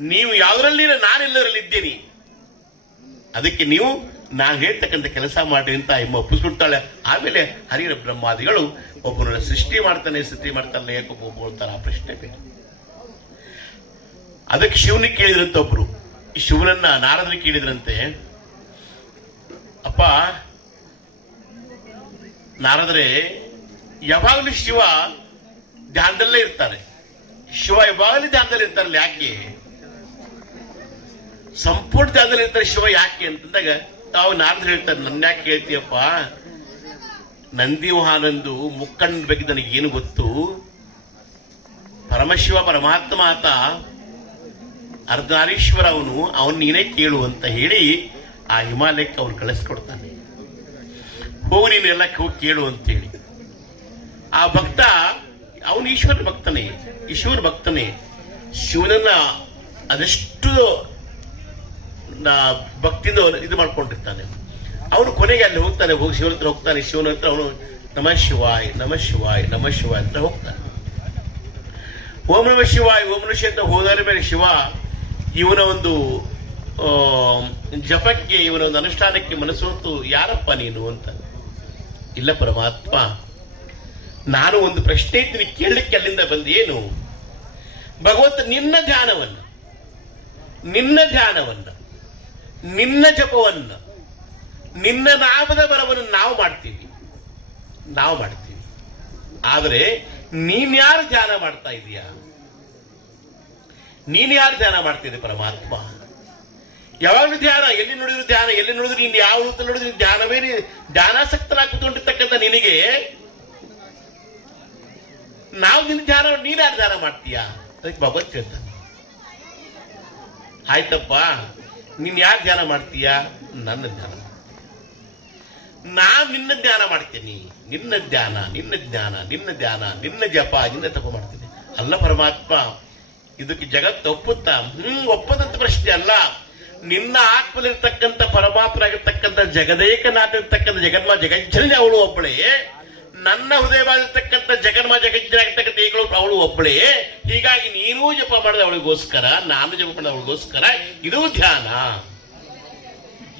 ನೀವು ಯಾವುದ್ರಲ್ಲಿರ ನಾನು ಎಲ್ಲರಲ್ಲಿ ಇದ್ದೀನಿ. ಅದಕ್ಕೆ ನೀವು ನಾನು ಹೇಳ್ತಕ್ಕಂಥ ಕೆಲಸ ಮಾಡಿ ಅಂತ ಎಮ್ಮ ಒಪ್ಪಿಸ್ಬಿಡ್ತಾಳೆ. ಆಮೇಲೆ ಹರಿಹರ ಬ್ರಹ್ಮಾದಿಗಳು ಒಬ್ಬರನ್ನ ಸೃಷ್ಟಿ ಮಾಡ್ತಾನೆ ಸೃಷ್ಟಿ ಮಾಡ್ತಾನೆ ಯಾಕೆ ಒಬ್ಬ ಹೋಗ್ತಾನೆ ಆ ಪ್ರಶ್ನೆ ಬೇರೆ ಅದಕ್ಕೆ ಶಿವನಿಗೆ ಕೇಳಿದ್ರಂತ ಒಬ್ರು. ಈ ಶಿವನನ್ನ ನಾರದನಿಗೆ ಕೇಳಿದ್ರಂತೆ. ಅಪ್ಪ, ನಾರದ್ರೆ, ಯಾವಾಗಲೂ ಶಿವ ಧ್ಯಾನದಲ್ಲೇ ಇರ್ತಾರೆ. ಶಿವ ಯಾವಾಗಲೂ ಧ್ಯಾನದಲ್ಲಿ ಇರ್ತಾರಲ್ಲ, ಯಾಕೆ? ಸಂಪೂರ್ಣ ಜಾಗದಲ್ಲಿ ಇರ್ತಾರೆ ಶಿವ ಯಾಕೆ ಅಂತಂದಾಗ ತಾವು ನಾರದ್ರು ಹೇಳ್ತಾರೆ, ನನ್ನ ಯಾಕೆ ಹೇಳ್ತೀಯಪ್ಪ? ನಂದಿ ವಾಹನಂದು ಮುಕ್ಕಣ್ಣ ಬಗ್ಗೆ ಏನು ಗೊತ್ತು? ಪರಮಶಿವ ಪರಮಾತ್ಮ ಆತ, ಅರ್ಧನಾರೀಶ್ವರ ಅವನು, ಅವನ್ ನೀನೇ ಕೇಳು ಅಂತ ಹೇಳಿ ಆ ಹಿಮಾಲಯಕ್ಕೆ ಅವನು ಕಳಿಸ್ಕೊಡ್ತಾನೆ. ಹೋಗು ನೀನು ಎಲ್ಲ ಹೋಗಿ, ಕೇಳು ಅಂತೇಳಿ ಆ ಭಕ್ತ, ಅವನು ಈಶ್ವರ ಭಕ್ತನೇ ಈಶ್ವರ ಭಕ್ತನೇ. ಶಿವನನ್ನ ಅದೆಷ್ಟು ಭಕ್ತಿಯಿಂದ ಇದು ಮಾಡ್ಕೊಂಡಿರ್ತಾನೆ. ಅವನು ಕೊನೆಗೆ ಅಲ್ಲಿ ಹೋಗ್ತಾನೆ, ಹೋಗಿ ಶಿವನ ಹತ್ರ ಹೋಗ್ತಾನೆ, ಶಿವನ ಹತ್ರ ಅವನು ನಮ ಶಿವಾಯ್ ನಮ ಶಿವಾಯ್ ನಮ ಶಿವಾಯ್ ಅಂತ ಹೋಗ್ತಾನೆ. ಓಂ ನಮ ಶಿವಾಯ್, ಓಂ ನಮ ಅಂತ ಹೋದರೆ ಮೇಲೆ ಶಿವ ಇವನ ಒಂದು ಜಪಕ್ಕೆ ಇವನ ಒಂದು ಅನುಷ್ಠಾನಕ್ಕೆ ಮನಸ್ಸು ಯಾರಪ್ಪ ನೀನು? ಅಂತ. ಇಲ್ಲ ಪರಮಾತ್ಮ, ನಾನು ಒಂದು ಪ್ರಶ್ನೆ ಇದ್ದೀನಿ, ಕೇಳಲಿಕ್ಕೆ ಅಲ್ಲಿಂದ ಬಂದು ಏನು ಭಗವಂತ, ನಿನ್ನ ಧ್ಯಾನವನ್ನು ನಿನ್ನ ಧ್ಯಾನವನ್ನು ನಿನ್ನ ಜಪವನ್ನು, ನಿನ್ನ ನಾಮದ ಬರವನ್ನು ನಾವು ಮಾಡ್ತೀವಿ. ನಾವು ಮಾಡ್ತೀವಿ. ಆದರೆ ನೀನ್ಯಾರು ಧ್ಯಾನ ಮಾಡ್ತಾ ಇದೀಯಾ? ನೀನ್ ಯಾರು ಧ್ಯಾನ ಮಾಡ್ತಿದ್ದೆ ಪರಮಾತ್ಮ? ಯಾವಾಗಲೂ ಧ್ಯಾನ, ಎಲ್ಲಿ ನೋಡಿದ್ರು ಧ್ಯಾನ, ಎಲ್ಲಿ ನೋಡಿದ್ರು ನೀನು ಯಾವ ರೂಪದಲ್ಲಿ ನೋಡಿದ್ರು ಧ್ಯಾನವೇ ನೀ- ಧ್ಯಾನಾಸಕ್ತನಾಗಿ ಕೂತ್ಕೊಂಡಿರ್ತಕ್ಕಂಥ ನಿನಗೆ? ನಾವು ನಿನ್ನ ಧ್ಯಾನ ನೀನ್ ಯಾರು ಧ್ಯಾನ ಮಾಡ್ತೀಯಾ? ಅದಕ್ಕೆ ಭಗವತ್ ಹೇಳ್ತಾನೆ ಆಯ್ತಪ್ಪ. ನೀನ್ ಯಾರ ಧ್ಯಾನ ಮಾಡ್ತೀಯ? ನನ್ನ ಧ್ಯಾನ. ನಾನ್ ನಿನ್ನ ಧ್ಯಾನ ಮಾಡ್ತೀನಿ. ನಿನ್ನ ಧ್ಯಾನ, ನಿನ್ನ ಜ್ಞಾನ, ನಿನ್ನ ಧ್ಯಾನ, ನಿನ್ನ ಜಪ, ನಿನ್ನ ತಪ ಮಾಡ್ತೀನಿ. ಅಲ್ಲ ಪರಮಾತ್ಮ, ಇದಕ್ಕೆ ಜಗತ್ತು ಒಪ್ಪುತ್ತಾ? ಹ್ಮ್, ಒಪ್ಪದಂತ ಪ್ರಶ್ನೆ ಅಲ್ಲ. ನಿನ್ನ ಆತ್ಮಲಿರ್ತಕ್ಕಂಥ ಪರಮಾತ್ಮನಾಗಿರ್ತಕ್ಕಂಥ ಜಗದೇಕನಾಥಿರ್ತಕ್ಕಂಥ ಜಗನ್ಮ ಜಗಜ್ಜನೇ ಅವಳು ಒಬ್ಬಳೇ. ನನ್ನ ಹೃದಯವಾಗಿರ್ತಕ್ಕಂಥ ಜಗನ್ಮ ಜಗಜ್ಜನಾಗಿರ್ತಕ್ಕಂಥ ಅವಳು ಒಬ್ಬಳೇ. ಹೀಗಾಗಿ ನೀನೂ ಜಪ ಮಾಡಿದ ಅವಳಿಗೋಸ್ಕರ, ನಾನು ಜಪ ಮಾಡಿದ ಅವಳಿಗೋಸ್ಕರ ಇದು ಧ್ಯಾನ.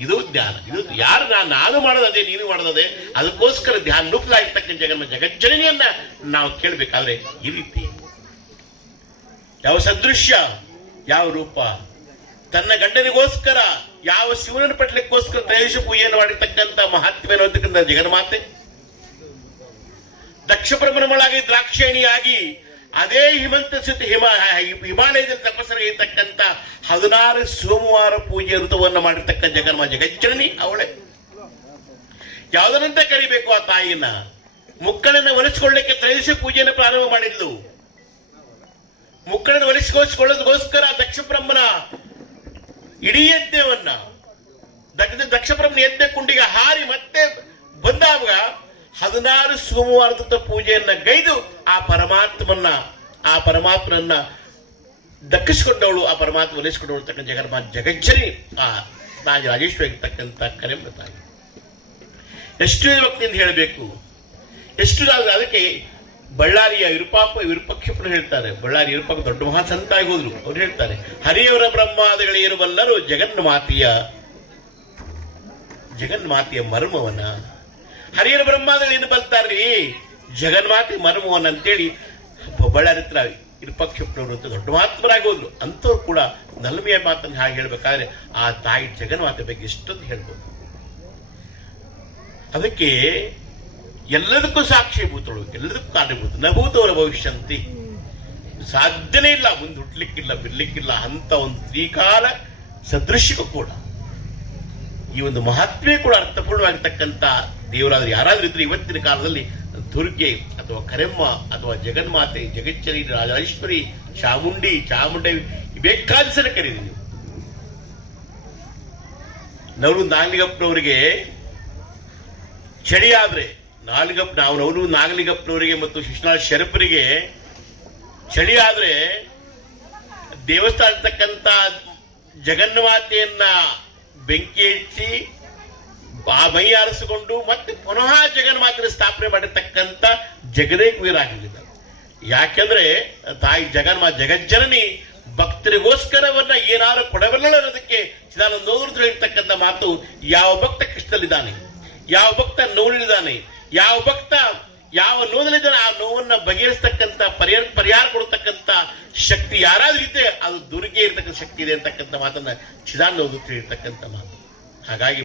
ಇದು ಧ್ಯಾನ. ಇದು ಯಾರು ನಾನು ನಾನು ಮಾಡೋದದೇ ನೀನು ಮಾಡೋದದೇ ಅದಕ್ಕೋಸ್ಕರ ಧ್ಯಾನ ರೂಪಲಾಗಿರ್ತಕ್ಕಂಥ ಜಗನ್ನ, ಜಗಜ್ಜನನಿಯನ್ನ ನಾವು ಕೇಳಬೇಕಾದ್ರೆ ಈ ರೀತಿ. ಯಾವ ಸದೃಶ್ಯ, ಯಾವ ರೂಪ. ತನ್ನ ಗಂಡನಿಗೋಸ್ಕರ, ಯಾವ ಶಿವನನ್ನು ಪಟ್ಲಿಕ್ಕೋಸ್ಕರ ತ್ರಯೋಶ ಪೂಜೆಯನ್ನು ಮಾಡಿರ್ತಕ್ಕಂಥ ಮಹಾತ್ಮೆಯನ್ನು ಅಂತಕ್ಕಂಥ ಜಗನ್ಮಾತೆ. ದಕ್ಷ ಪ್ರಭುನಮಳಾಗಿ ದ್ರಾಕ್ಷಾಯಣಿಯಾಗಿ ಅದೇ ಹಿಮಂತ ಸಿದ್ಧ ಹಿಮ ಹಿಮಾಲಯದಲ್ಲಿ ತಪಸ್ಸರಾಗಿರ್ತಕ್ಕಂಥ ಹದಿನಾರು ಸೋಮವಾರ ಪೂಜೆ ಋತುವನ್ನು ಮಾಡಿರ್ತಕ್ಕಂಥ ಜಗನ್ಮ ಜಗಜ್ಜನಿ ಅವಳೆ. ಯಾವುದರಂತೆ ಕರಿಬೇಕು ಆ ತಾಯಿನ? ಮುಕ್ಕಳನ್ನ ಒಲಿಸಿಕೊಳ್ಳಕ್ಕೆ ತ್ರೈಸಿ ಪೂಜೆಯನ್ನು ಪ್ರಾರಂಭ ಮಾಡಿದ್ಲು. ಮುಕ್ಕಳನ್ನು ಒಲಿಸಿಕೊಳ್ಳೋದಕ್ಕೋಸ್ಕರ ದಕ್ಷ ಬ್ರಹ್ಮನ ಇಡೀ ಯಜ್ಞವನ್ನ, ದಕ್ಷ ಬ್ರಹ್ಮನ ಯಜ್ಞ ಕುಂಡಿಗೆ ಹಾರಿ ಮತ್ತೆ ಬಂದಾಗ ಹದಿನಾರು ಸೋಮವಾರದ ಪೂಜೆಯನ್ನ ಗೈದು ಆ ಪರಮಾತ್ಮನ್ನ, ಆ ಪರಮಾತ್ಮನನ್ನ ದಕ್ಕಿಸಿಕೊಂಡವಳು, ಆ ಪರಮಾತ್ಮ ಒಲಿಸಿಕೊಂಡವಳು ತಕ್ಕ ಜಗನ್ಮ ಜಗಜ್ಜರಿ ಆ ರಾಜ ರಾಜೇಶ್ವರಿ ಇರ್ತಕ್ಕಂಥ ಕರೆಂಬ ಎಷ್ಟು ಭಕ್ತಿಯಿಂದ ಹೇಳಬೇಕು? ಎಷ್ಟು ಅದಕ್ಕೆ ಬಳ್ಳಾರಿಯ ವಿರೂಪಾಪ ವಿರೂಪಕ್ಷಪರು ಹೇಳ್ತಾರೆ. ಬಳ್ಳಾರಿ ವಿರೂಪಾಪ ದೊಡ್ಡ ಮಹಾಸಂತಾಗಿ ಹೋದ್ರು. ಅವ್ರು ಹೇಳ್ತಾರೆ, ಹರಿಯವರ ಬ್ರಹ್ಮಾದಿಗಳೇನು ಬಲ್ಲರು ಜಗನ್ಮಾತೆಯ ಜಗನ್ಮಾತೆಯ ಮರ್ಮವನ್ನ ಹರಿಯರ ಬ್ರಹ್ಮಾದಲ್ಲಿ ಏನು ಬರ್ತಾರ್ರಿ ಜಗನ್ಮಾತೆ ಮನಮೋಹನ್ ಅಂತೇಳಿ ಬಳ್ಳಾರಿತ್ರ ಬಳ್ಳಾರಿ ಹತ್ರ ಅಂತ ದೊಡ್ಡ ಮಹಾತ್ಮರಾಗಿ ಹೋದ್ರು. ಅಂಥವ್ರು ಕೂಡ ನಲ್ಮೆಯ ಮಾತನ್ನು ಹಾಗೆ ಹೇಳ್ಬೇಕಾದ್ರೆ ಆ ತಾಯಿ ಜಗನ್ಮಾತೆ ಬಗ್ಗೆ ಇಷ್ಟೊಂದು ಹೇಳ್ಬೋದು. ಅದಕ್ಕೆ ಎಲ್ಲದಕ್ಕೂ ಸಾಕ್ಷಿಭೂತಳು ಎಲ್ಲದಕ್ಕೂ ಕಾರಣಭೂತ ನಭೂತವರ ಭವಿಷ್ಯಂತಿ. ಸಾಧ್ಯನೇ ಇಲ್ಲ, ಮುಂದೆ ಹುಟ್ಲಿಕ್ಕಿಲ್ಲ ಬಿರ್ಲಿಕ್ಕಿಲ್ಲ ಅಂತ ಒಂದು ತ್ರೀಕಾಲ ಸದೃಶ್ಯಕ್ಕೂ ಕೂಡ. ಈ ಒಂದು ಮಹಾತ್ಮೆ ಕೂಡ ಅರ್ಥಪೂರ್ಣವಾಗಿರ್ತಕ್ಕಂಥ ದೇವರಾದ್ರೂ ಯಾರಾದ್ರೂ ಇದ್ರೆ ಇವತ್ತಿನ ಕಾಲದಲ್ಲಿ ದುರ್ಗೆ ಅಥವಾ ಕರೆಮ್ಮ ಅಥವಾ ಜಗನ್ಮಾತೆ, ಜಗಚ್ಚರಿ ರಾಜೇಶ್ವರಿ ಚಾಮುಂಡಿ ಚಾಮುಂಡಿ ಬೇಕಾದ ಸಲ ಕರೀರಿ ನೀವು. ನವರು ನಾಗಲಿಂಗಪ್ಪನವರಿಗೆ ಚಳಿ ಆದ್ರೆ ನಾಲ್ಗಪ್ಪ ನಾವು ನವರು ನಾಗಲಿಗಪ್ಪನವರಿಗೆ ಮತ್ತು ಶಿಶುನಾಳ ಶರಪರಿಗೆ ಚಳಿ ಆದ್ರೆ ದೇವಸ್ಥಾನ ಇರ್ತಕ್ಕಂಥ ಜಗನ್ಮಾತೆಯನ್ನ ಬೆಂಕಿ ಹಚ್ಚಿ ಆ ಮೈ ಆರಿಸಿಕೊಂಡು ಮತ್ತೆ ಪುನಃ ಜಗನ್ಮಾತೆಯ ಸ್ಥಾಪನೆ ಮಾಡಿರ್ತಕ್ಕಂಥ ಜಗದೇ ಆಗಿದ್ದ ಯಾಕೆಂದ್ರೆ ತಾಯಿ ಜಗನ್ಮಾ ಜಗಜ್ಜನನಿ ಭಕ್ತರಿಗೋಸ್ಕರವನ್ನ ಏನಾದ್ರು ಕೊಡಬಲ್ಲ ಅನ್ನೋದಕ್ಕೆ ಚಿದಾನಂದೋದ್ರು ಹೇಳ್ತಕ್ಕಂಥ ಮಾತು ಯಾವ ಭಕ್ತ ಕಷ್ಟದಲ್ಲಿದ್ದಾನೆ ಯಾವ ಭಕ್ತ ನೋಡಿದ್ದಾನೆ ಯಾವ ಭಕ್ತ ಯಾವ ನೋವಲ್ಲಿದ್ದಾನೆ ಆ ನೋವನ್ನ ಬಗೆಹರಿಸ್ತಕ್ಕಂಥ ಪರಿಹಾರ ಪರಿಹಾರ ಕೊಡ್ತಕ್ಕಂಥ ಶಕ್ತಿ ಯಾರಾದ್ರೂ ಇದ್ದೆ ಅದು ದುರ್ಗೆ ಇರ್ತಕ್ಕಂಥ ಶಕ್ತಿ ಇದೆ ಅಂತಕ್ಕಂಥ ಮಾತನ್ನ ಚಿದಾನಂದ ಓದುತ್ತಿರ್ತಕ್ಕಂಥ ಮಾತು. ಹಾಗಾಗಿ